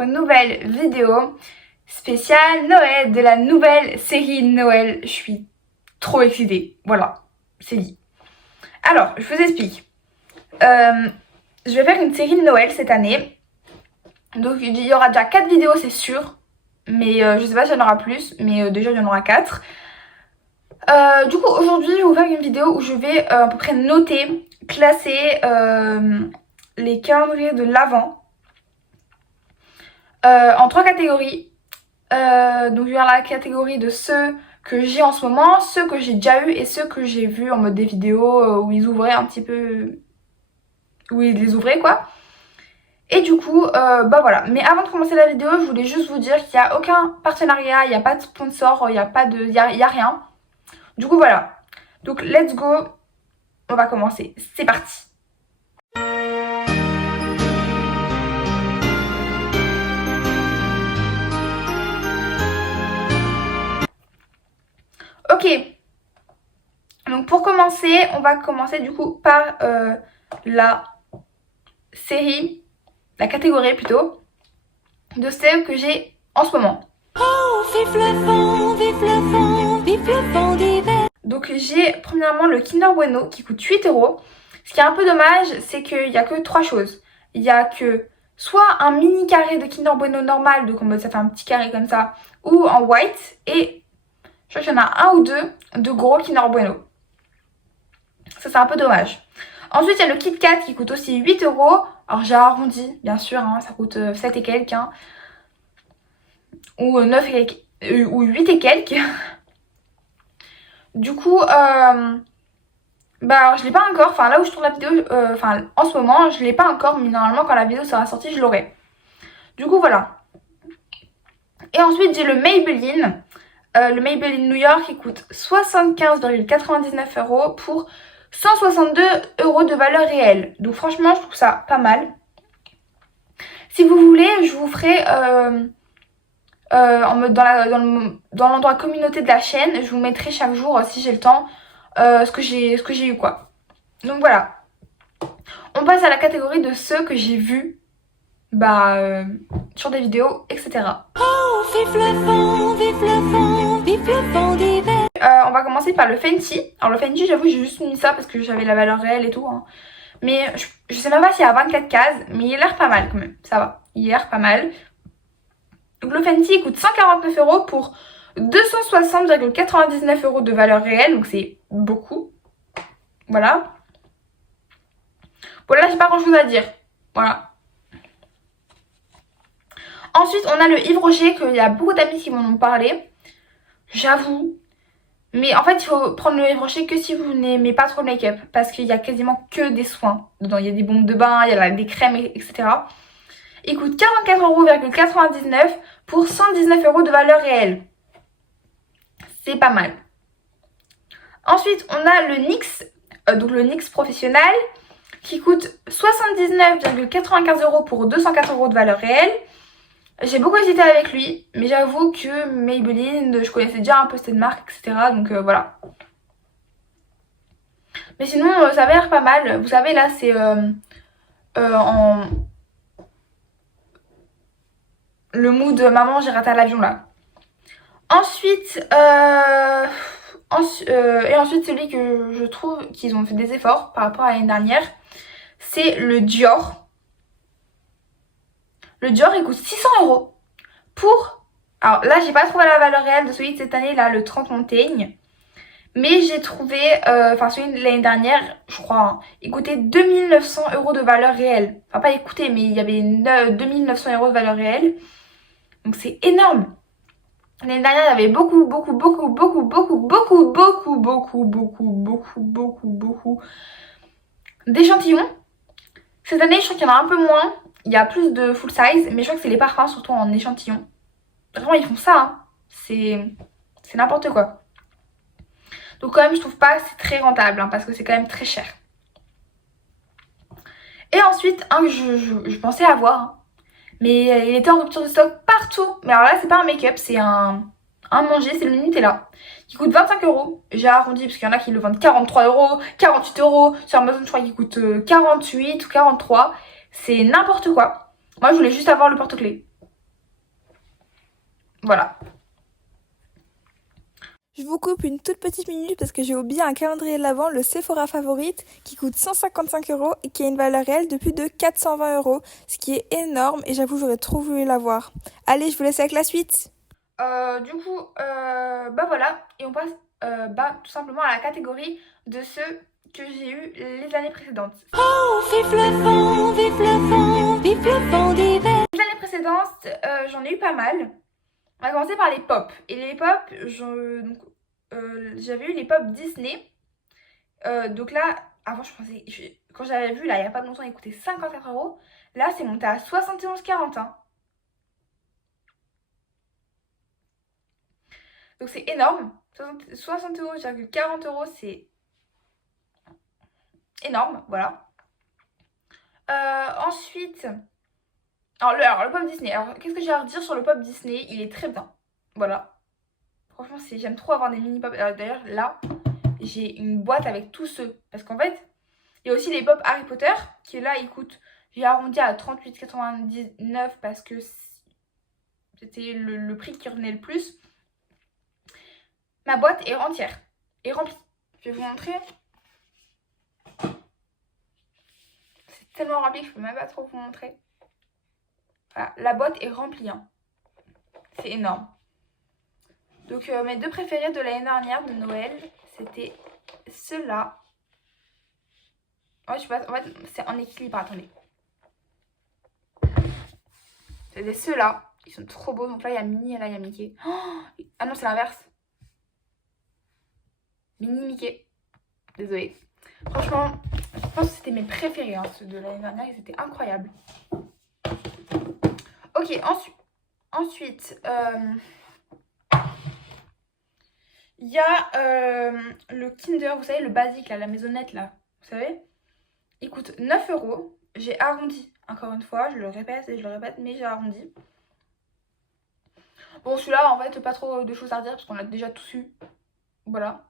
pour une nouvelle vidéo spéciale Noël de la nouvelle série Noël. Je suis trop excitée, voilà, c'est dit. Alors, je vous explique. Je vais faire une série de Noël cette année. Donc il y aura déjà 4 vidéos, c'est sûr. Mais je sais pas s'il y en aura plus, mais déjà il y en aura 4. Du coup aujourd'hui je vais vous faire une vidéo où je vais à peu près noter, classer les calendriers de l'Avent en 3 catégories. Donc il y aura la catégorie de ceux que j'ai en ce moment, ceux que j'ai déjà eu et ceux que j'ai vus en mode des vidéos où ils ouvraient un petit peu, où ils les ouvraient quoi. Et du coup, bah voilà. Mais avant de commencer la vidéo, je voulais juste vous dire qu'il n'y a aucun partenariat, il n'y a pas de sponsor, il n'y a pas de, il y a rien. Du coup voilà. Donc let's go, on va commencer. C'est parti. Ok. Donc pour commencer, on va commencer du coup par la série, la catégorie plutôt, de celles que j'ai en ce moment. Oh, vive le vent, vive le vent, vive le vent d'hiver. Donc j'ai premièrement le Kinder Bueno qui coûte 8 €. Ce qui est un peu dommage, c'est qu'il n'y a que 3 choses. Il y a que soit un mini carré de Kinder Bueno normal, donc en mode ça fait un petit carré comme ça, ou en white, et je crois qu'il y en a un ou deux de gros Kinder Bueno. Ça c'est un peu dommage. Ensuite il y a le Kit Kat qui coûte aussi 8 €. Alors j'ai arrondi, bien sûr, hein, ça coûte 7 et quelques, hein, ou 9 et quelques, ou 8 et quelques. Du coup, bah alors je l'ai pas encore, enfin là où je tourne la vidéo, enfin en ce moment je l'ai pas encore, mais normalement quand la vidéo sera sortie je l'aurai. Du coup voilà. Et ensuite j'ai le Maybelline New York qui coûte 75,99 € pour 162 € de valeur réelle. Donc franchement je trouve ça pas mal. Si vous voulez je vous ferai en mode dans l'endroit communauté de la chaîne, je vous mettrai chaque jour si j'ai le temps ce que j'ai eu quoi. Donc voilà. On passe à la catégorie de ceux que j'ai vus sur des vidéos, etc. Oh, vive le vent, vive le vent, vive le vent d'hiver. On va commencer par le Fenty. Alors le Fenty, j'avoue, j'ai juste mis ça parce que j'avais la valeur réelle et tout, hein. Mais je sais même pas s'il y a 24 cases, mais il a l'air pas mal quand même. Ça va, il a l'air pas mal. Donc le Fenty il coûte 149 € pour 260,99 € de valeur réelle. Donc c'est beaucoup. Voilà. Bon là j'ai pas grand chose à dire. Voilà. Ensuite on a le Yves Rocher, qu'il y a beaucoup d'amis qui m'en ont parlé. J'avoue. Mais en fait il faut prendre le Yves Rocher que si vous n'aimez pas trop le make-up. Parce qu'il y a quasiment que des soins dedans. Il y a des bombes de bain, il y a des crèmes, etc. Il coûte 44,99 € pour 119 € de valeur réelle. C'est pas mal. Ensuite on a le NYX, donc le NYX professionnel, qui coûte 79,95 € pour 204 € de valeur réelle. J'ai beaucoup hésité avec lui, mais j'avoue que Maybelline, je connaissais déjà un peu cette marque, etc. Donc voilà. Mais sinon, ça avait l'air pas mal. Vous savez, là, c'est en... le mood maman, j'ai raté l'avion, là. Ensuite, et ensuite, celui que je trouve qu'ils ont fait des efforts par rapport à l'année dernière, c'est le Dior. Le Dior il coûte 600 € pour... Alors là j'ai pas trouvé la valeur réelle de celui de cette année là, le 30 Montaigne. Mais j'ai trouvé, enfin celui de l'année dernière je crois, hein, il coûtait 2900 € de valeur réelle. Enfin pas écoutez mais il y avait 2900 € de valeur réelle. Donc c'est énorme. L'année dernière il y avait beaucoup d'échantillons. Cette année je crois qu'il y en a un peu moins. Il y a plus de full size, mais je crois que c'est les parfums, surtout en échantillon. Vraiment, ils font ça, hein. C'est n'importe quoi. Donc quand même, je trouve pas que c'est très rentable, hein, parce que c'est quand même très cher. Et ensuite, un que je pensais avoir, hein, mais il était en rupture de stock partout. Mais alors là, c'est pas un make-up, c'est un manger, c'est le Nutella, qui coûte 25 €. J'ai arrondi, parce qu'il y en a qui le vendent 43 €, 48 €. Sur Amazon, je crois qu'il coûte 48 ou 43 €. C'est n'importe quoi. Moi je voulais juste avoir le porte-clés. Voilà. Je vous coupe une toute petite minute parce que j'ai oublié un calendrier de l'Avent, le Sephora Favorite, qui coûte 155 € et qui a une valeur réelle de plus de 420 €, ce qui est énorme et j'avoue j'aurais trop voulu l'avoir. Allez, je vous laisse avec la suite. Bah voilà, et on passe tout simplement à la catégorie de ceux que j'ai eu les années précédentes. Oh, vive le vent, vive le vent, vive le vent d'hiver. Les années précédentes, j'en ai eu pas mal. On va commencer par les pop. Et les pop, j'avais eu les pop Disney. Donc là, avant je pensais, quand j'avais vu là il y a pas longtemps, il coûtait 54 €. Là c'est monté à 71,40 €. Hein. Donc c'est énorme. 71,40 €, c'est énorme, voilà. Ensuite, alors, le pop Disney. Alors qu'est-ce que j'ai à redire sur le pop Disney? Il est très bien. Voilà. Franchement, j'aime trop avoir des mini pop. D'ailleurs, là, j'ai une boîte avec tous ceux. Parce qu'en fait, il y a aussi les pop Harry Potter, qui là, ils coûtent, j'ai arrondi à 38,99 parce que c'était le prix qui revenait le plus. Ma boîte est entière, est remplie. Je vais vous montrer. C'est tellement rempli que je peux même pas trop vous montrer. Voilà, la boîte est remplie. Hein. C'est énorme. Donc mes deux préférés de l'année dernière de Noël, c'était ceux-là. Ouais, je sais pas, en fait, c'est en équilibre, attendez. C'était ceux-là, ils sont trop beaux. Donc là, il y a Minnie et là, il y a Mickey. Oh, ah non, c'est l'inverse. Minnie, Mickey. Désolée. Franchement, je pense que c'était mes préférés, hein, ceux de l'année dernière. Ils étaient incroyables. Ok, ensuite il y a le Kinder, vous savez, le basique, là, la maisonnette, là. Vous savez, il coûte 9 €. J'ai arrondi, encore une fois, je le répète et je le répète, mais j'ai arrondi. Bon, celui-là, en fait, pas trop de choses à redire parce qu'on l'a déjà tous eu. Voilà.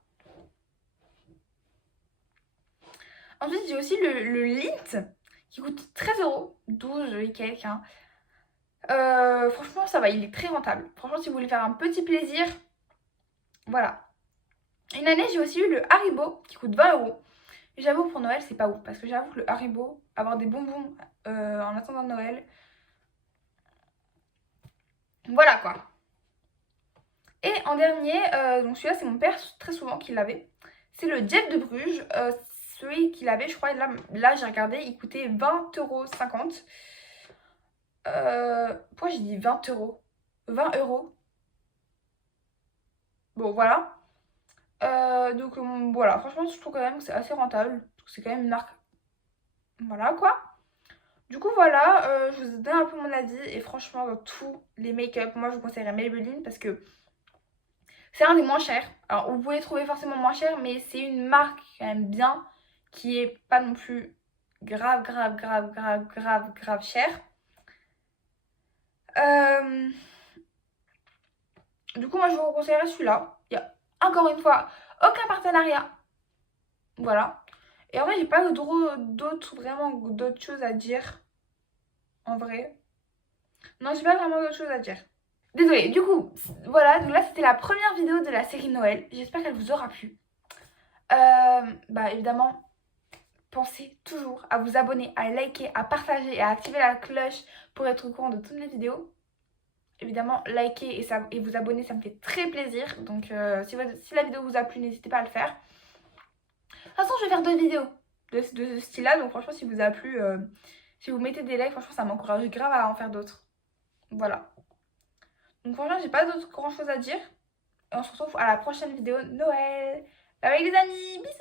Ensuite, j'ai aussi le Lint qui coûte 13 €, 12 et quelques. Hein. Franchement, ça va, il est très rentable. Franchement, si vous voulez faire un petit plaisir, voilà. Une année, j'ai aussi eu le Haribo qui coûte 20 €. J'avoue, pour Noël, c'est pas ouf parce que j'avoue que le Haribo, avoir des bonbons en attendant Noël, voilà quoi. Et en dernier, donc celui-là, c'est mon père très souvent qui l'avait. C'est le Jeff de Bruges. Celui qu'il avait, je crois, là j'ai regardé, il coûtait 20,50 €. Pourquoi j'ai dit 20 €? 20 €. Bon, voilà. Donc voilà, franchement, je trouve quand même que c'est assez rentable. Parce que c'est quand même une marque. Voilà quoi. Du coup, voilà, je vous donne un peu mon avis. Et franchement, dans tous les make-up, moi je vous conseillerais Maybelline parce que c'est un des moins chers. Alors, vous pouvez trouver forcément moins cher, mais c'est une marque quand même bien qui est pas non plus grave cher. Du coup, moi je vous conseillerais celui-là. Il y a encore une fois aucun partenariat. Voilà. Et en vrai, j'ai pas d'autres choses à dire. En vrai. Non, j'ai pas vraiment d'autres choses à dire. Désolée, du coup, voilà, donc là c'était la première vidéo de la série Noël. J'espère qu'elle vous aura plu. Bah évidemment, pensez toujours à vous abonner, à liker, à partager et à activer la cloche pour être au courant de toutes mes vidéos. Évidemment, liker et vous abonner, ça me fait très plaisir. Donc si la vidéo vous a plu, n'hésitez pas à le faire. De toute façon, je vais faire d'autres vidéos de ce style-là. Donc franchement, si vous a plu, si vous mettez des likes, franchement, ça m'encourage grave à en faire d'autres. Voilà. Donc franchement, j'ai pas d'autre grand chose à dire. Et on se retrouve à la prochaine vidéo Noël. Bye bye les amis, bisous.